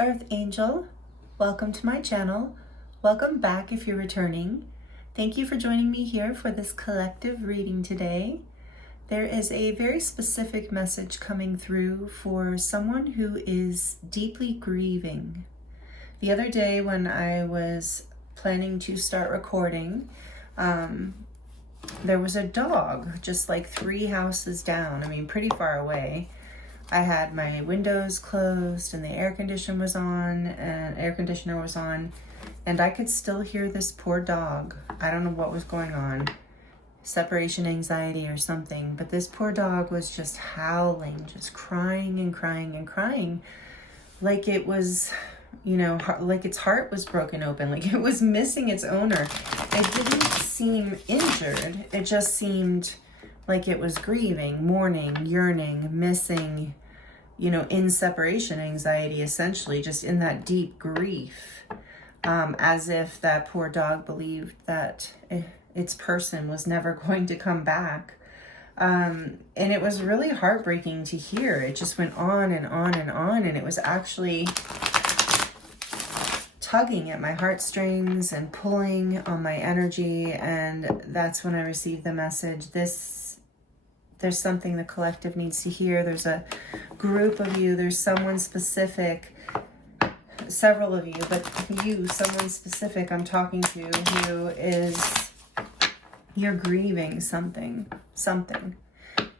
Earth Angel, welcome to my channel. Welcome back if you're returning. Thank you for joining me here for this collective reading today. There is a very specific message coming through for someone who is deeply grieving. The other day when I was planning to start recording, there was a dog just like 3 houses down, pretty far away. I had my windows closed and the air conditioner was on, and I could still hear this poor dog. I don't know what was going on, separation anxiety or something, but this poor dog was just howling, just crying and crying and crying, like it was, like its heart was broken open, like it was missing its owner. It didn't seem injured. It just seemed like it was grieving, mourning, yearning, missing, in separation anxiety, essentially, just in that deep grief, as if that poor dog believed that its person was never going to come back. And it was really heartbreaking to hear. It just went on and on and on, and it was actually tugging at my heartstrings and pulling on my energy. And that's when I received the message. There's something the collective needs to hear. There's a group of you. There's someone specific, several of you, but you, someone specific I'm talking to, who is, you're grieving something.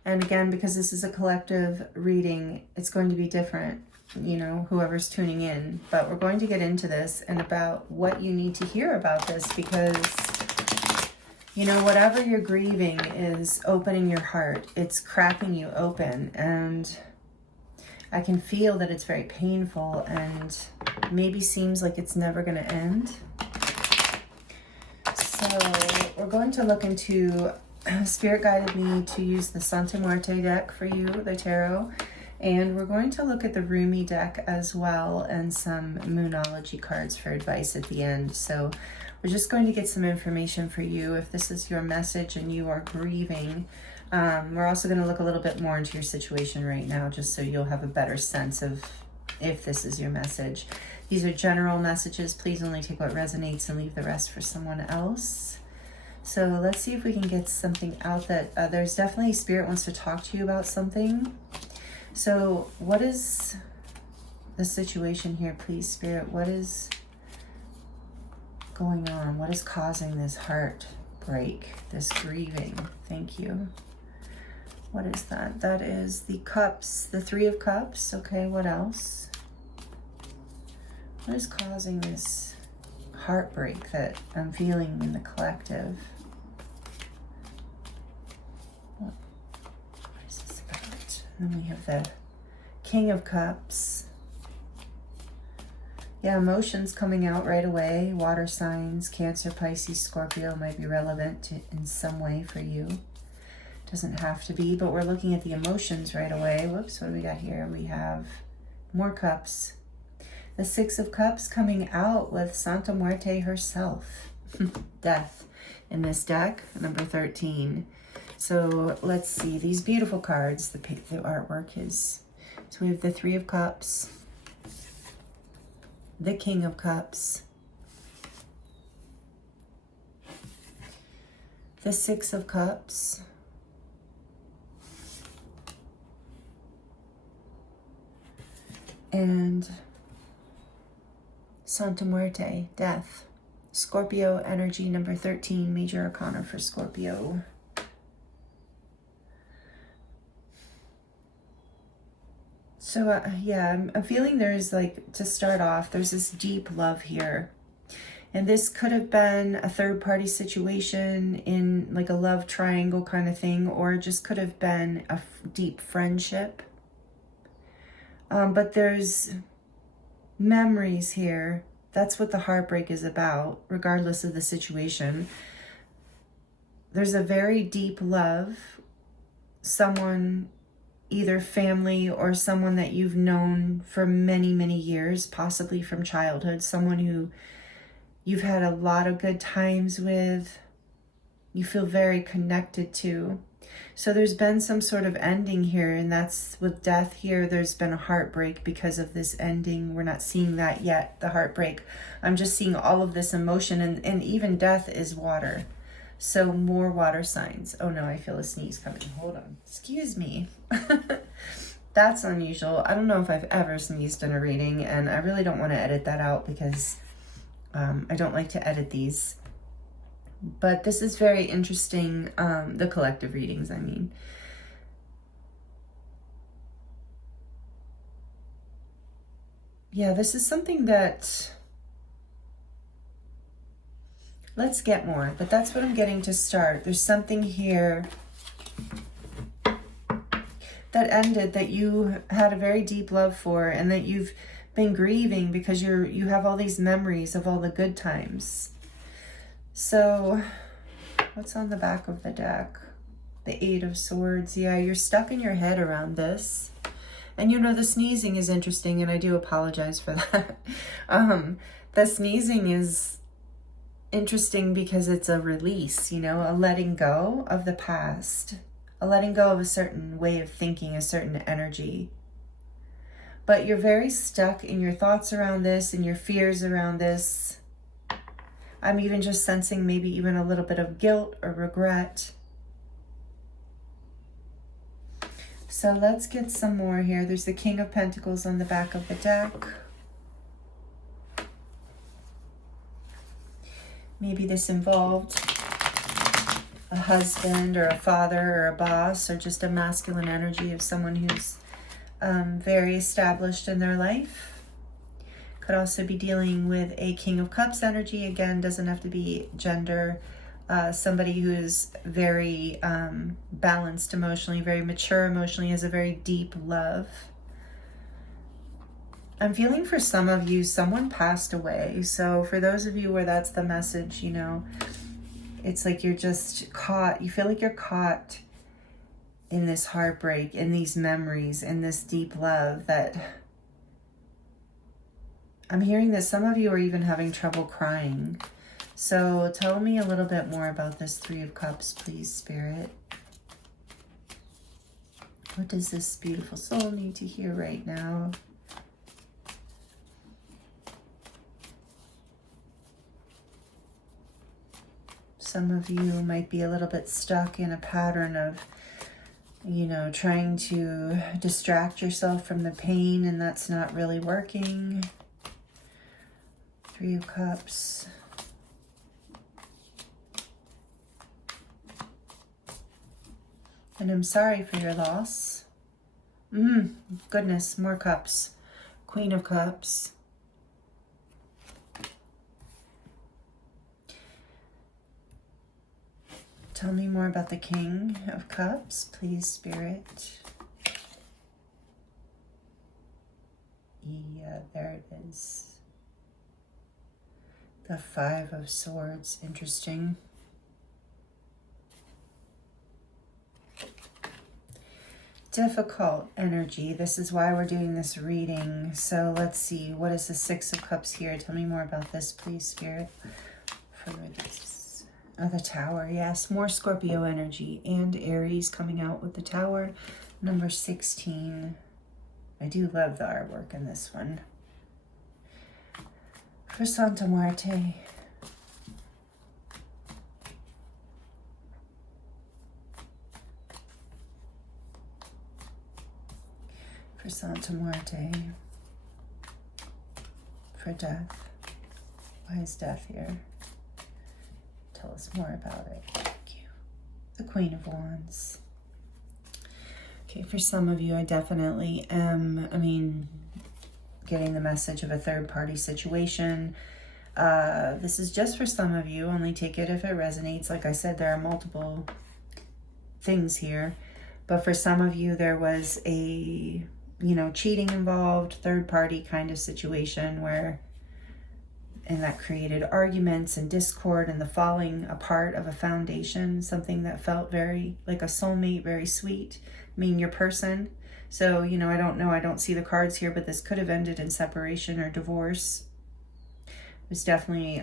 And again, because this is a collective reading, it's going to be different, whoever's tuning in. But we're going to get into this and about what you need to hear about this, because whatever you're grieving is opening your heart. It's cracking you open. And I can feel that it's very painful and maybe seems like it's never going to end. So we're going to look into, Spirit guided me to use the Santa Muerte deck for you, the tarot. And we're going to look at the Rumi deck as well, and some Moonology cards for advice at the end. So we're just going to get some information for you if this is your message and you are grieving. We're also going to look a little bit more into your situation right now, just so you'll have a better sense of if this is your message. These are general messages. Please only take what resonates and leave the rest for someone else. So let's see if we can get something out that there's definitely Spirit wants to talk to you about something. So what is the situation here, please, Spirit? What is going on? What is causing this heartbreak, this grieving? Thank you. What is that? That is the cups, the 3 of cups. Okay, what else? What is causing this heartbreak that I'm feeling in the collective? What is this about? And then we have the King of Cups. Yeah, emotions coming out right away. Water signs, Cancer, Pisces, Scorpio might be relevant in some way for you. Doesn't have to be, but we're looking at the emotions right away. Whoops, what do we got here? We have more cups. The 6 of Cups coming out with Santa Muerte herself. Death in this deck, number 13. So let's see, these beautiful cards, the artwork is, so we have the 3 of Cups, the King of Cups, the 6 of Cups, and Santa Muerte, death. Scorpio energy, number 13, major arcana for Scorpio. So yeah, I'm feeling there's, like, to start off, there's this deep love here. And this could have been a third-party situation in, like, a love triangle kind of thing, or it just could have been a deep friendship. But there's memories here. That's what the heartbreak is about, regardless of the situation. There's a very deep love. Someone, either family or someone that you've known for many, many years, possibly from childhood, someone who you've had a lot of good times with, you feel very connected to. So there's been some sort of ending here, and that's with death here. There's been a heartbreak because of this ending. We're not seeing that yet, the heartbreak. I'm just seeing all of this emotion, and even death is water. So more water signs. Oh no, I feel a sneeze coming. Hold on. Excuse me. That's unusual. I don't know if I've ever sneezed in a reading, and I really don't want to edit that out because I don't like to edit these. But this is very interesting, the collective readings, I mean. Yeah, this is something that... Let's get more, but that's what I'm getting to start. There's something here that ended that you had a very deep love for, and that you've been grieving because you have all these memories of all the good times. So, what's on the back of the deck? The Eight of Swords. Yeah, you're stuck in your head around this. And you know, the sneezing is interesting, and I do apologize for that. The sneezing is interesting because it's a release, you know, a letting go of the past, a letting go of a certain way of thinking, a certain energy. But you're very stuck in your thoughts around this and your fears around this. I'm even just sensing maybe even a little bit of guilt or regret. So let's get some more here. There's the King of Pentacles on the back of the deck. Maybe this involved a husband or a father or a boss, or just a masculine energy of someone who's very established in their life. Could also be dealing with a King of Cups energy. Again, doesn't have to be gender. Somebody who is very balanced emotionally, very mature emotionally, has a very deep love. I'm feeling for some of you, someone passed away. So for those of you where that's the message, you know, it's like you're just caught. You feel like you're caught in this heartbreak, in these memories, in this deep love that... I'm hearing that some of you are even having trouble crying. So tell me a little bit more about this Three of Cups, please, Spirit. What does this beautiful soul need to hear right now? Some of you might be a little bit stuck in a pattern of, you know, trying to distract yourself from the pain, and that's not really working. Three of Cups. And I'm sorry for your loss. Goodness, more cups. Queen of Cups. Tell me more about the King of Cups, please, Spirit. Yeah, there it is. The Five of Swords, interesting. Difficult energy. This is why we're doing this reading. So let's see. What is the Six of Cups here? Tell me more about this, please, Spirit. For this. Oh, the Tower. Yes, more Scorpio energy and Aries coming out with the Tower. Number 16. I do love the artwork in this one. For Santa Muerte. For Santa Muerte. For death. Why is death here? Tell us more about it. Thank you. The Queen of Wands. Okay, for some of you, I definitely am, getting the message of a third-party situation. This is just for some of you. Only take it if it resonates. Like I said, there are multiple things here. But for some of you, there was a, cheating involved, third-party kind of situation and that created arguments and discord and the falling apart of a foundation, something that felt very like a soulmate, very sweet. Your person. So, I don't know. I don't see the cards here, but this could have ended in separation or divorce. It was definitely,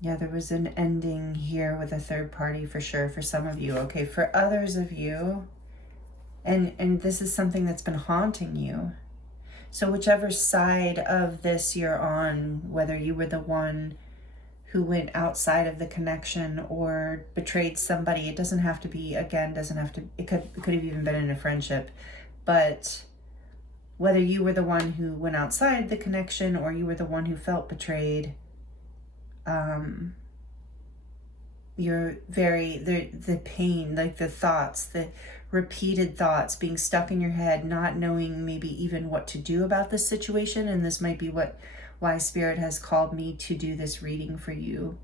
Yeah, there was an ending here with a third party for sure for some of you. Okay, for others of you, and this is something that's been haunting you. So whichever side of this you're on, whether you were the one who went outside of the connection or betrayed somebody, it doesn't have to be, again, it could have even been in a friendship, but whether you were the one who went outside the connection or you were the one who felt betrayed, the pain, like the thoughts, the repeated thoughts being stuck in your head, not knowing maybe even what to do about this situation. And this might be why Spirit has called me to do this reading for you,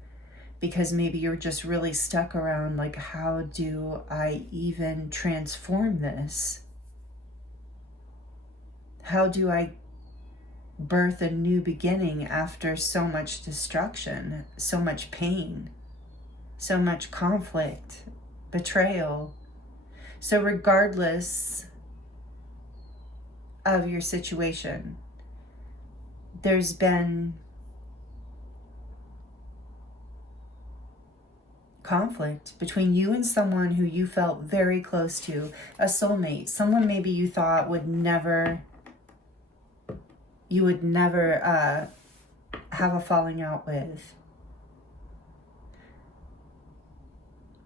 because maybe you're just really stuck around, like, how do I even transform this? How do I birth a new beginning after so much destruction, so much pain, so much conflict, betrayal? So regardless of your situation, there's been conflict between you and someone who you felt very close to, a soulmate, someone maybe you thought you would never have a falling out with.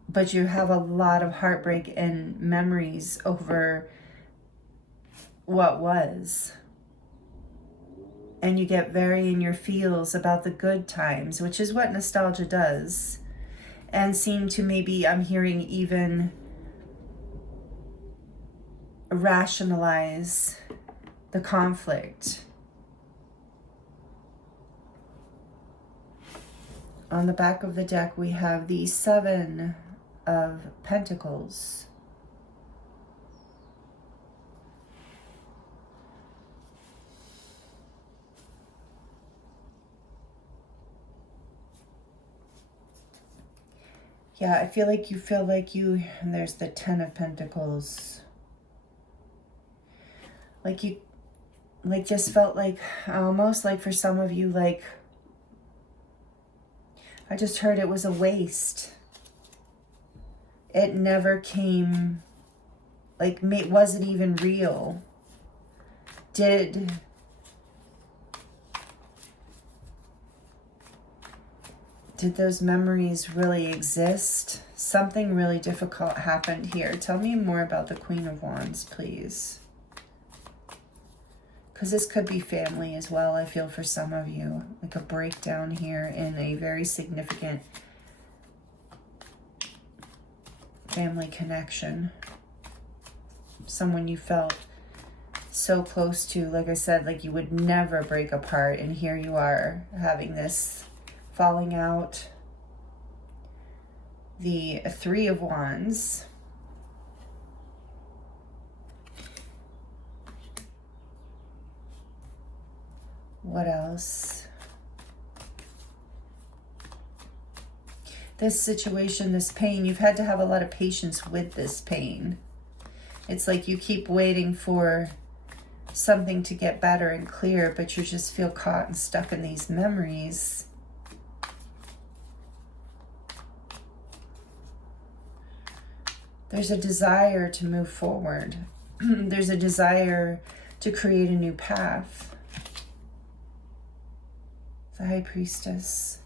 But you have a lot of heartbreak and memories over what was. And you get very in your feels about the good times, which is what nostalgia does. And seem to, maybe I'm hearing, even rationalize the conflict. On the back of the deck, we have the 7 of Pentacles. Yeah, I feel like you, and there's the 10 of Pentacles. Like you, just felt like, almost like for some of you, like, I just heard it was a waste. It never came, like, was it even real? Did those memories really exist? Something really difficult happened here. Tell me more about the Queen of Wands, please. Because this could be family as well, I feel, for some of you. Like a breakdown here in a very significant family connection. Someone you felt so close to, like I said, like you would never break apart. And here you are having this falling out. The 3 of Wands. What else? This situation, this pain, you've had to have a lot of patience with this pain. It's like you keep waiting for something to get better and clear, but you just feel caught and stuck in these memories. There's a desire to move forward. There's a desire to create a new path. The High Priestess.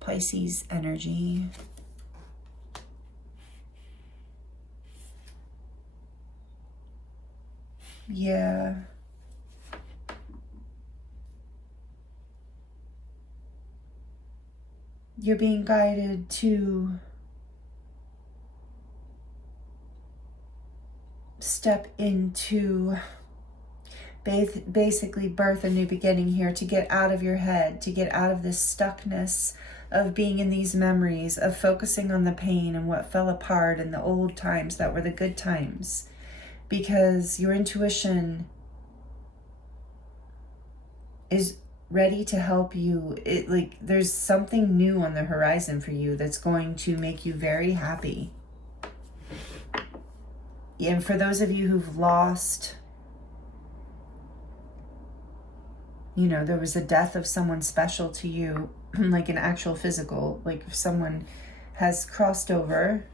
Pisces energy. Yeah. You're being guided to step into basically birth a new beginning here, to get out of your head, to get out of this stuckness of being in these memories, of focusing on the pain and what fell apart and the old times that were the good times. Because your intuition is ready to help you. There's something new on the horizon for you that's going to make you very happy. And for those of you who've lost you know, there was a death of someone special to you, like an actual physical, like if someone has crossed over.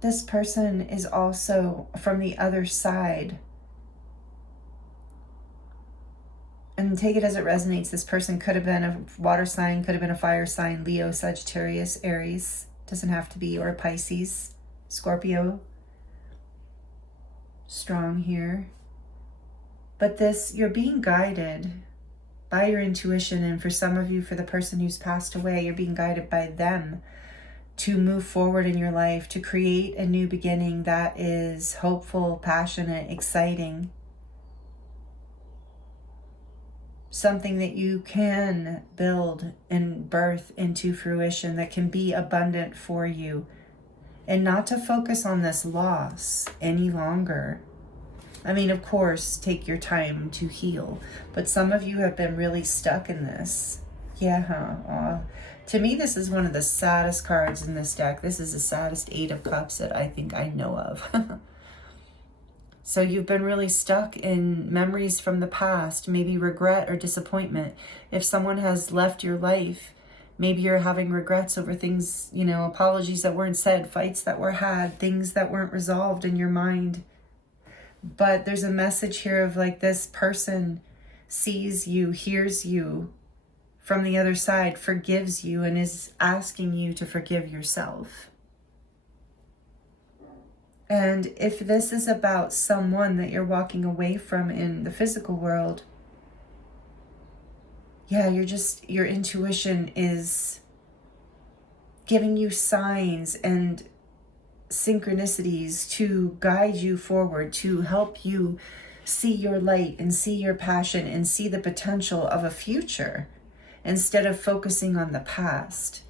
This person is also from the other side. And take it as it resonates. This person could have been a water sign, could have been a fire sign, Leo, Sagittarius, Aries. Doesn't have to be, or Pisces, Scorpio. Strong here. But this, you're being guided by your intuition. And for some of you, for the person who's passed away, you're being guided by them to move forward in your life, to create a new beginning that is hopeful, passionate, exciting. Something that you can build and birth into fruition that can be abundant for you. And not to focus on this loss any longer. I mean, of course, take your time to heal. But some of you have been really stuck in this. Yeah, to me, this is one of the saddest cards in this deck. This is the saddest 8 of Cups that I think I know of. So you've been really stuck in memories from the past, maybe regret or disappointment. If someone has left your life, maybe you're having regrets over things, you know, apologies that weren't said, fights that were had, things that weren't resolved in your mind. But there's a message here of like this person sees you, hears you from the other side, forgives you, and is asking you to forgive yourself. And if this is about someone that you're walking away from in the physical world, yeah, your intuition is giving you signs and synchronicities to guide you forward, to help you see your light and see your passion and see the potential of a future instead of focusing on the past.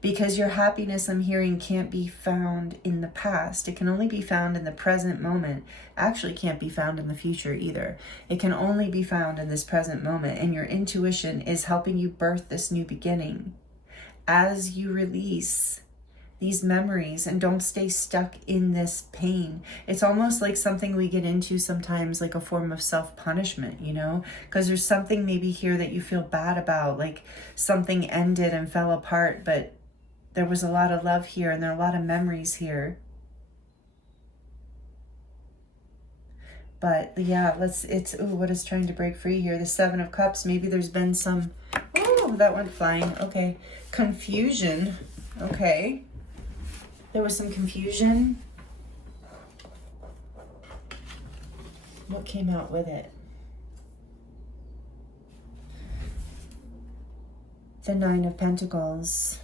Because your happiness, I'm hearing, can't be found in the past. It can only be found in the present moment. Actually can't be found in the future either. It can only be found in this present moment. And your intuition is helping you birth this new beginning. As you release these memories and don't stay stuck in this pain. It's almost like something we get into sometimes, like a form of self-punishment, you know, because there's something maybe here that you feel bad about, like something ended and fell apart, but there was a lot of love here and there are a lot of memories here. But yeah, what is trying to break free here? The 7 of Cups. Maybe there's been some, oh, that went flying. Okay. Confusion. Okay. There was some confusion. What came out with it? The 9 of Pentacles.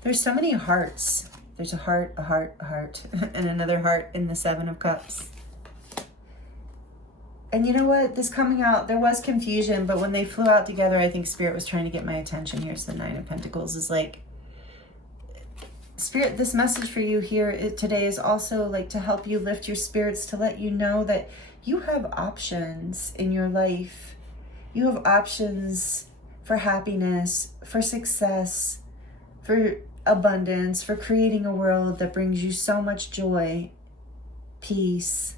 There's so many hearts. There's a heart, a heart, a heart, and another heart in the 7 of Cups. And you know what? This coming out, there was confusion, but when they flew out together, I think Spirit was trying to get my attention. Here's the 9 of Pentacles. Is like, Spirit, this message for you here today is also like to help you lift your spirits, to let you know that you have options in your life. You have options for happiness, for success, for abundance, for creating a world that brings you so much joy, peace,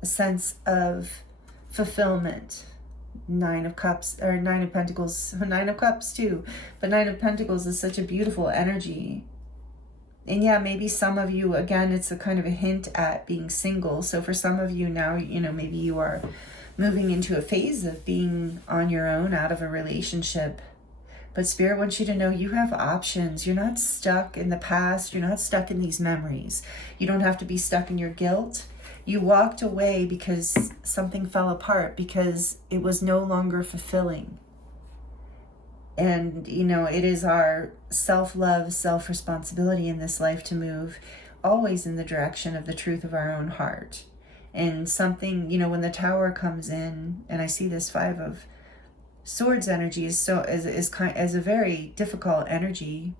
a sense of fulfillment. 9 of Cups, or 9 of Pentacles, 9 of Cups too, but 9 of Pentacles is such a beautiful energy. And yeah, maybe some of you, again, it's a kind of a hint at being single. So for some of you now, you know, maybe you are moving into a phase of being on your own, out of a relationship. But Spirit wants you to know you have options. You're not stuck in the past. You're not stuck in these memories. You don't have to be stuck in your guilt. You walked away because something fell apart, because it was no longer fulfilling. And, you know, it is our self-love, self-responsibility in this life to move always in the direction of the truth of our own heart. And something, you know, when the Tower comes in, and I see this 5 of Swords energy is a very difficult energy.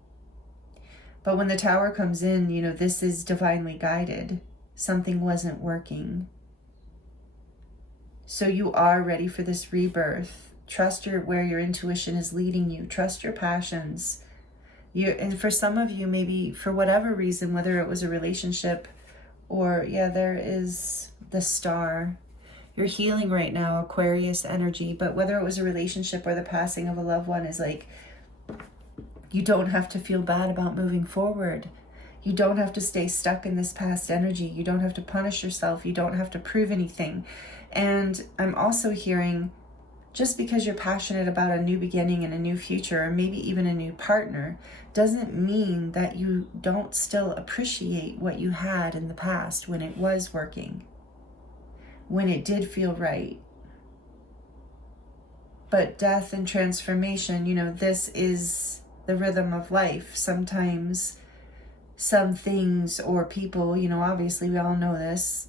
But when the Tower comes in, you know, this is divinely guided. Something wasn't working. So you are ready for this rebirth. Trust where your intuition is leading you. Trust your passions. And for some of you, maybe for whatever reason, whether it was a relationship Or yeah, there is the star. You're healing right now, Aquarius energy, but whether it was a relationship or the passing of a loved one is like, you don't have to feel bad about moving forward. You don't have to stay stuck in this past energy. You don't have to punish yourself. You don't have to prove anything. And I'm also hearing, just because you're passionate about a new beginning and a new future, or maybe even a new partner, doesn't mean that you don't still appreciate what you had in the past when it was working, when it did feel right. But death and transformation, you know, this is the rhythm of life. Sometimes some things or people, you know, obviously we all know this,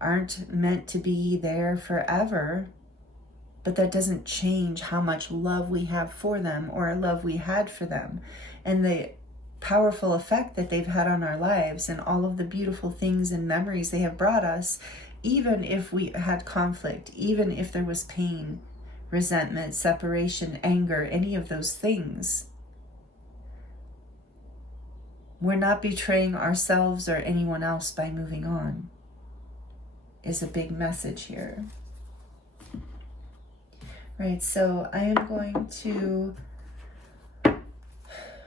aren't meant to be there forever. But that doesn't change how much love we have for them or love we had for them, and the powerful effect that they've had on our lives and all of the beautiful things and memories they have brought us, even if we had conflict, even if there was pain, resentment, separation, anger, any of those things. We're not betraying ourselves or anyone else by moving on, is a big message here. Right, so I am going to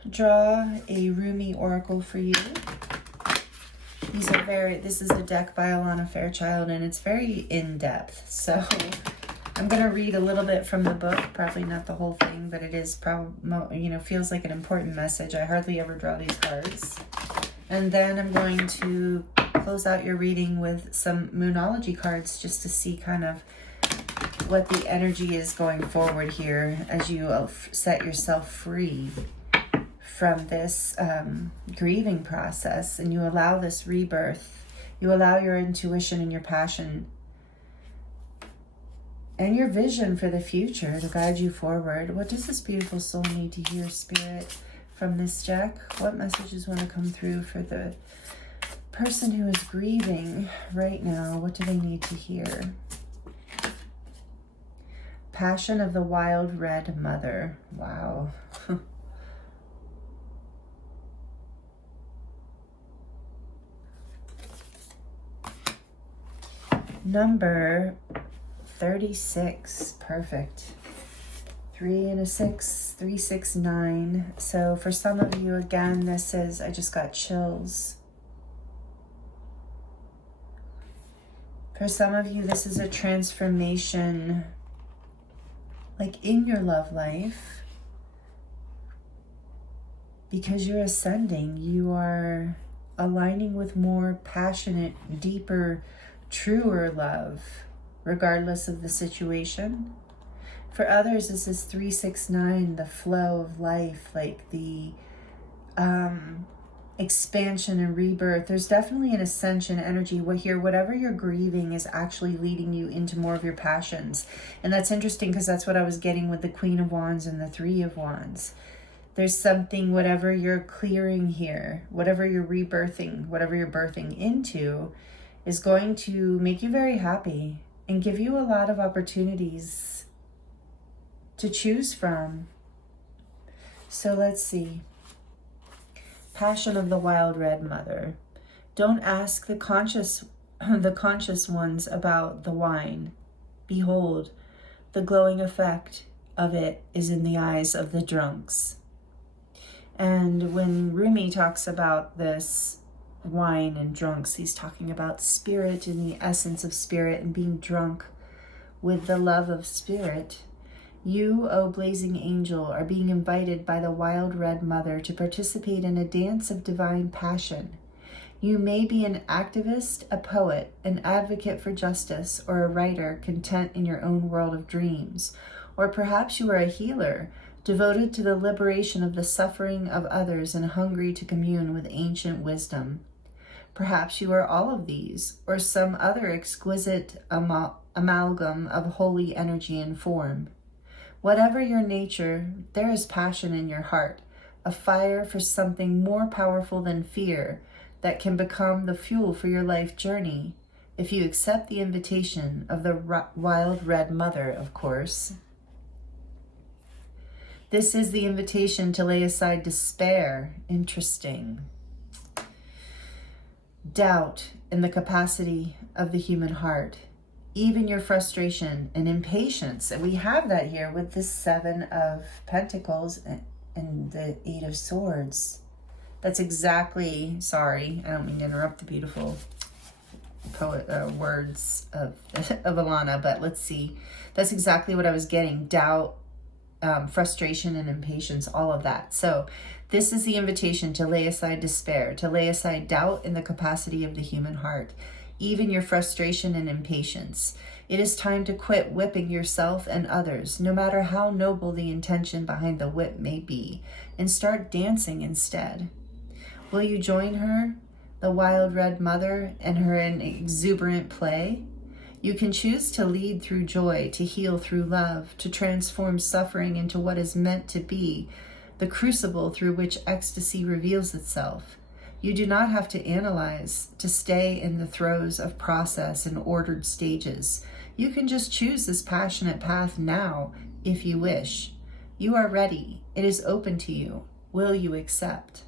draw a Rumi oracle for you. This is a deck by Alana Fairchild, and it's very in-depth. So I'm going to read a little bit from the book, probably not the whole thing, but it is probably, you know, feels like an important message. I hardly ever draw these cards. And then I'm going to close out your reading with some Moonology cards just to see kind of what the energy is going forward here as you set yourself free from this grieving process, and you allow this rebirth. You allow your intuition and your passion and your vision for the future to guide you forward. What does this beautiful soul need to hear, Spirit, from this deck? What messages want to come through for the person who is grieving right now? What do they need to hear? Passion of the Wild Red Mother. Wow. Number 36. Perfect. 3 and a 6. 3, 6, 9. So for some of you, again, this is, I just got chills. For some of you, this is a transformation, like in your love life, because you're ascending, you are aligning with more passionate, deeper, truer love, regardless of the situation. For others, this is 3, 6, 9, the flow of life, like the expansion and rebirth. There's definitely an ascension energy here. Whatever you're grieving is actually leading you into more of your passions. And that's interesting because that's what I was getting with the Queen of Wands and the Three of Wands. There's something, whatever you're clearing here, whatever you're rebirthing, whatever you're birthing into, is going to make you very happy and give you a lot of opportunities to choose from. So let's see. Passion of the Wild Red Mother. Don't ask the conscious ones about the wine. Behold, the glowing effect of it is in the eyes of the drunks. And when Rumi talks about this wine and drunks, he's talking about spirit and the essence of spirit and being drunk with the love of spirit. You, O blazing angel, are being invited by the Wild Red Mother to participate in a dance of divine passion. You may be an activist, a poet, an advocate for justice, or a writer content in your own world of dreams. Or perhaps you are a healer, devoted to the liberation of the suffering of others and hungry to commune with ancient wisdom. Perhaps you are all of these, or some other exquisite amalgam of holy energy and form. Whatever your nature, there is passion in your heart, a fire for something more powerful than fear that can become the fuel for your life journey, if you accept the invitation of the Wild Red Mother, of course. This is the invitation to lay aside despair. Interesting. doubt in the capacity of the human heart, even your frustration and impatience. And we have that here with the 7 of Pentacles and the 8 of Swords. That's exactly, sorry, I don't mean to interrupt the beautiful words of Alana, but let's see. That's exactly what I was getting. Doubt, frustration and impatience, all of that. So this is the invitation to lay aside despair, to lay aside doubt in the capacity of the human heart, even your frustration and impatience. It is time to quit whipping yourself and others, no matter how noble the intention behind the whip may be, and start dancing instead. Will you join her, the wild red mother, and her exuberant play? You can choose to lead through joy, to heal through love, to transform suffering into what is meant to be, the crucible through which ecstasy reveals itself. You do not have to analyze, to stay in the throes of process and ordered stages. You can just choose this passionate path now, if you wish. You are ready. It is open to you. Will you accept?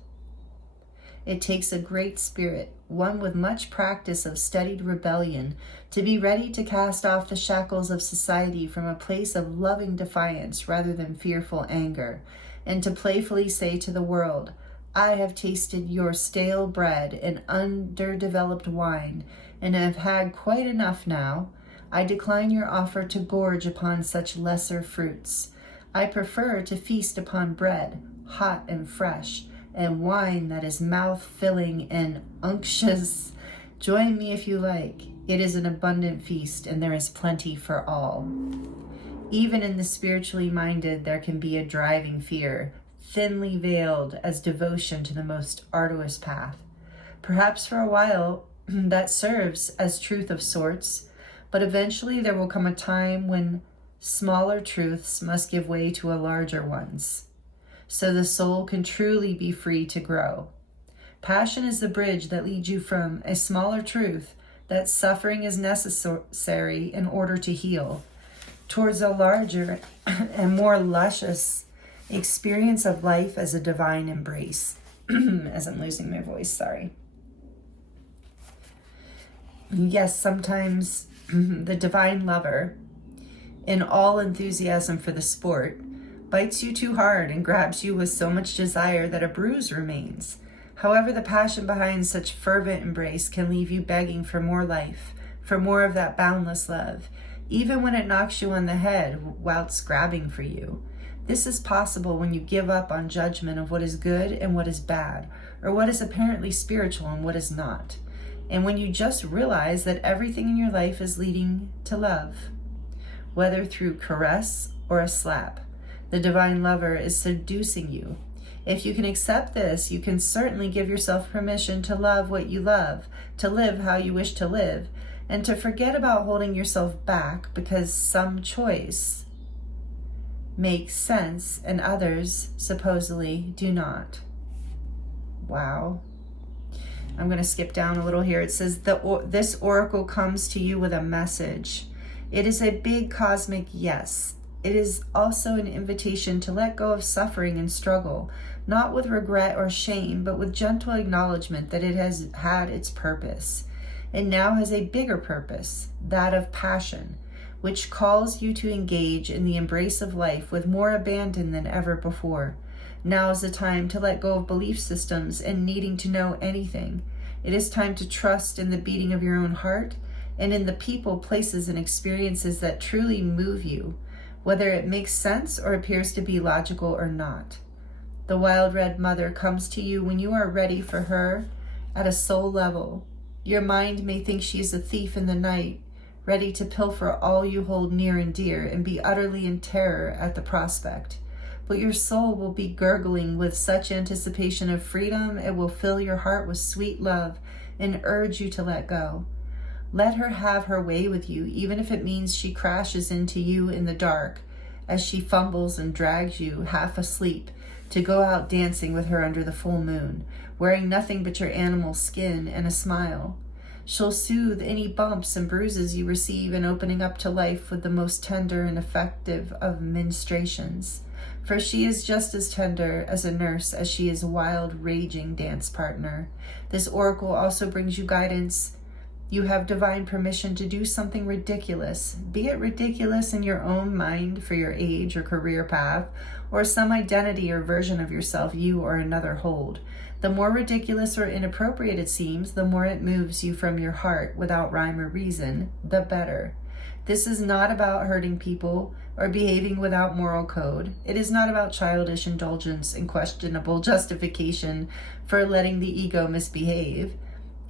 It takes a great spirit, one with much practice of studied rebellion, to be ready to cast off the shackles of society from a place of loving defiance rather than fearful anger, and to playfully say to the world, I have tasted your stale bread and underdeveloped wine, and have had quite enough now. I decline your offer to gorge upon such lesser fruits. I prefer to feast upon bread, hot and fresh, and wine that is mouth-filling and unctuous. Join me if you like. It is an abundant feast, and there is plenty for all. Even in the spiritually minded, there can be a driving fear, thinly veiled as devotion to the most arduous path. Perhaps for a while that serves as truth of sorts, but eventually there will come a time when smaller truths must give way to larger ones, so the soul can truly be free to grow. Passion is the bridge that leads you from a smaller truth that suffering is necessary in order to heal, towards a larger and more luscious experience of life as a divine embrace. As I'm losing my voice, sorry. Yes, sometimes the divine lover, in all enthusiasm for the sport, bites you too hard and grabs you with so much desire that a bruise remains. However, the passion behind such fervent embrace can leave you begging for more life, for more of that boundless love, even when it knocks you on the head whilst grabbing for you. This is possible when you give up on judgment of what is good and what is bad, or what is apparently spiritual and what is not, and when you just realize that everything in your life is leading to love, whether through caress or a slap. The divine lover is seducing you. If you can accept this, you can certainly give yourself permission to love what you love, to live how you wish to live, and to forget about holding yourself back because some choice makes sense and others supposedly do not. Wow. I'm going to skip down a little here. It says, this oracle comes to you with a message. It is a big cosmic yes. It is also an invitation to let go of suffering and struggle, not with regret or shame, but with gentle acknowledgement that it has had its purpose. It now has a bigger purpose, that of passion, which calls you to engage in the embrace of life with more abandon than ever before. Now is the time to let go of belief systems and needing to know anything. It is time to trust in the beating of your own heart and in the people, places, and experiences that truly move you, whether it makes sense or appears to be logical or not. The wild red mother comes to you when you are ready for her at a soul level. Your mind may think she is a thief in the night, ready to pilfer all you hold near and dear and be utterly in terror at the prospect. But your soul will be gurgling with such anticipation of freedom, it will fill your heart with sweet love and urge you to let go. Let her have her way with you, even if it means she crashes into you in the dark as she fumbles and drags you, half asleep, to go out dancing with her under the full moon, wearing nothing but your animal skin and a smile. She'll soothe any bumps and bruises you receive in opening up to life with the most tender and effective of ministrations. For she is just as tender as a nurse as she is a wild, raging dance partner. This oracle also brings you guidance. You have divine permission to do something ridiculous, be it ridiculous in your own mind for your age or career path, or some identity or version of yourself you or another hold. The more ridiculous or inappropriate it seems, the more it moves you from your heart without rhyme or reason, the better. This is not about hurting people or behaving without moral code. It is not about childish indulgence and questionable justification for letting the ego misbehave.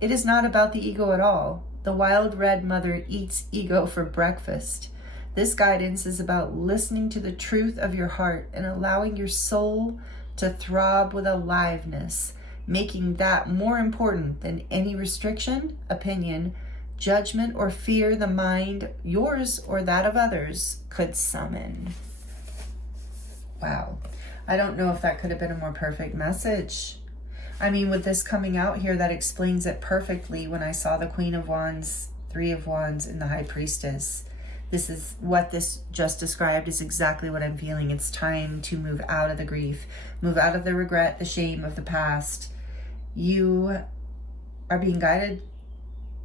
It is not about the ego at all. The wild red mother eats ego for breakfast. This guidance is about listening to the truth of your heart and allowing your soul to throb with aliveness, making that more important than any restriction, opinion, judgment, or fear the mind, yours or that of others, could summon. Wow. I don't know if that could have been a more perfect message. I mean, with this coming out here, that explains it perfectly when I saw the Queen of Wands, Three of Wands, and the High Priestess. This is what this just described is exactly what I'm feeling. It's time to move out of the grief, move out of the regret, the shame of the past. You are being guided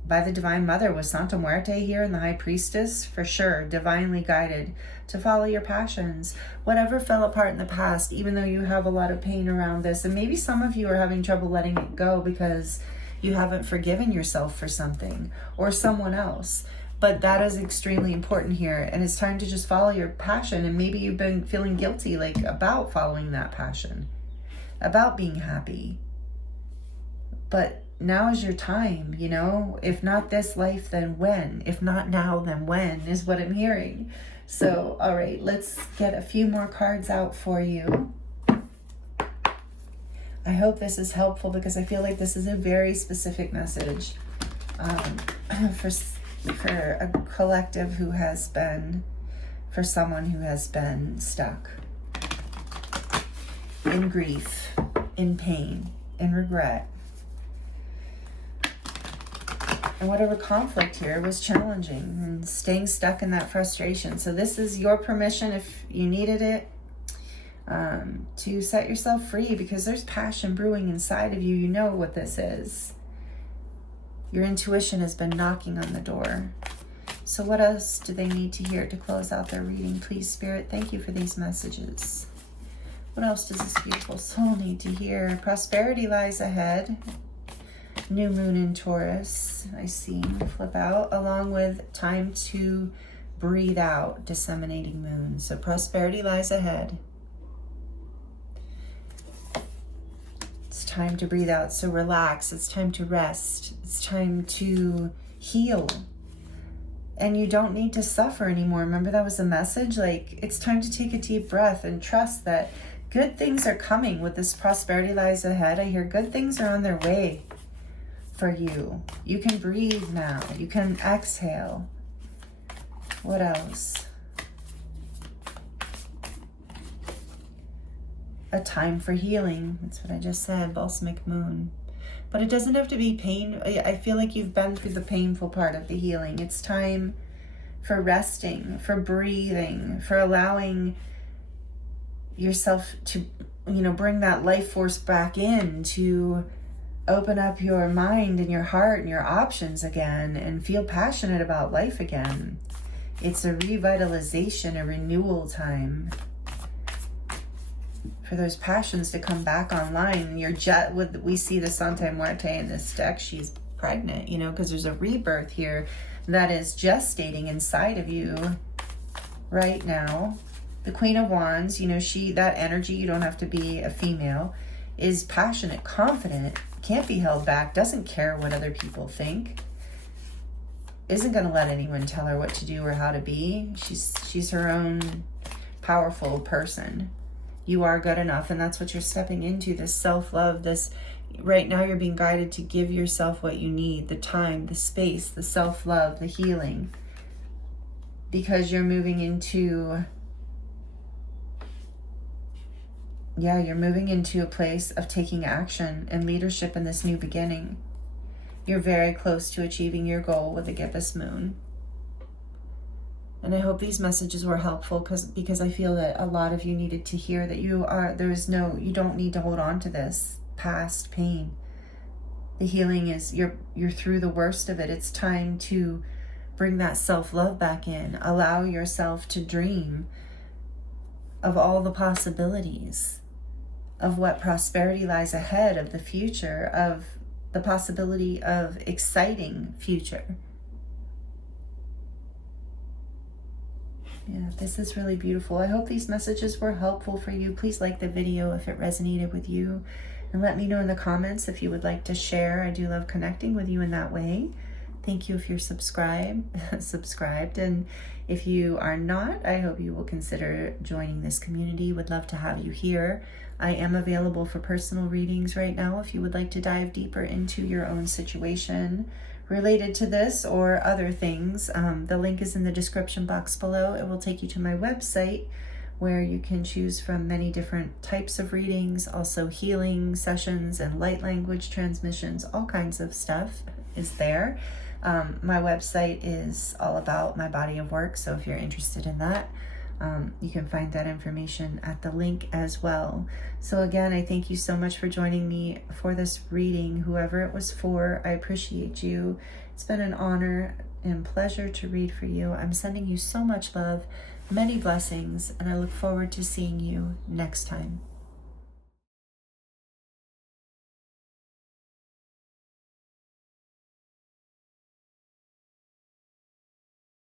by the Divine Mother with Santa Muerte here and the High Priestess, for sure, divinely guided to follow your passions. Whatever fell apart in the past, even though you have a lot of pain around this, and maybe some of you are having trouble letting it go because you haven't forgiven yourself for something or someone else. But that is extremely important here, and it's time to just follow your passion. And maybe you've been feeling guilty, like, about following that passion, about being happy. But now is your time, you know? If not this life, then when? If not now, then when, is what I'm hearing. So, all right, let's get a few more cards out for you. I hope this is helpful because I feel like this is a very specific message for a collective who has been, for someone who has been stuck in grief, in pain, in regret. And whatever conflict here was challenging and staying stuck in that frustration. So this is your permission, if you needed it, to set yourself free, because there's passion brewing inside of you. You know what this is. Your intuition has been knocking on the door. So what else do they need to hear to close out their reading? Please, Spirit, thank you for these messages. What else does this beautiful soul need to hear? Prosperity lies ahead. New moon in Taurus, I see, flip out, along with time to breathe out, disseminating moon. So prosperity lies ahead. It's time to breathe out, so relax. It's time to rest. It's time to heal. And you don't need to suffer anymore. Remember, that was the message? Like, it's time to take a deep breath and trust that good things are coming with this prosperity lies ahead. I hear good things are on their way for you. You can breathe now. You can exhale. What else? A time for healing. That's what I just said. Balsamic moon. But it doesn't have to be pain. I feel like you've been through the painful part of the healing. It's time for resting, for breathing, for allowing yourself to, bring that life force back in, to open up your mind and your heart and your options again and feel passionate about life again. It's a revitalization, a renewal time for those passions to come back online. We see the Santa Muerte in this deck. She's pregnant, because there's a rebirth here that is gestating inside of you right now. The Queen of Wands, that energy, you don't have to be a female, is passionate, confident, can't be held back, doesn't care what other people think, isn't going to let anyone tell her what to do or how to be. She's her own powerful person. You are good enough, and that's what you're stepping into, this self-love. This right now you're being guided to give yourself what you need, the time, the space, the self-love, the healing, because you're moving into a place of taking action and leadership in this new beginning. You're very close to achieving your goal with the gibbous moon. And I hope these messages were helpful because I feel that a lot of you needed to hear that you don't need to hold on to this past pain. The healing is, you're through the worst of it. It's time to bring that self-love back in. Allow yourself to dream of all the possibilities of what prosperity lies ahead, of the future, of the possibility of exciting future. Yeah, this is really beautiful. I hope these messages were helpful for you. Please like the video if it resonated with you. And let me know in the comments if you would like to share. I do love connecting with you in that way. Thank you if you're subscribed. And if you are not, I hope you will consider joining this community. Would love to have you here. I am available for personal readings right now if you would like to dive deeper into your own situation related to this or other things. The link is in the description box below. It will take you to my website where you can choose from many different types of readings, also healing sessions and light language transmissions. All kinds of stuff is there. My website is all about my body of work, so if you're interested in that, you can find that information at the link as well. So again, I thank you so much for joining me for this reading, whoever it was for. I appreciate you. It's been an honor and pleasure to read for you. I'm sending you so much love, many blessings, and I look forward to seeing you next time.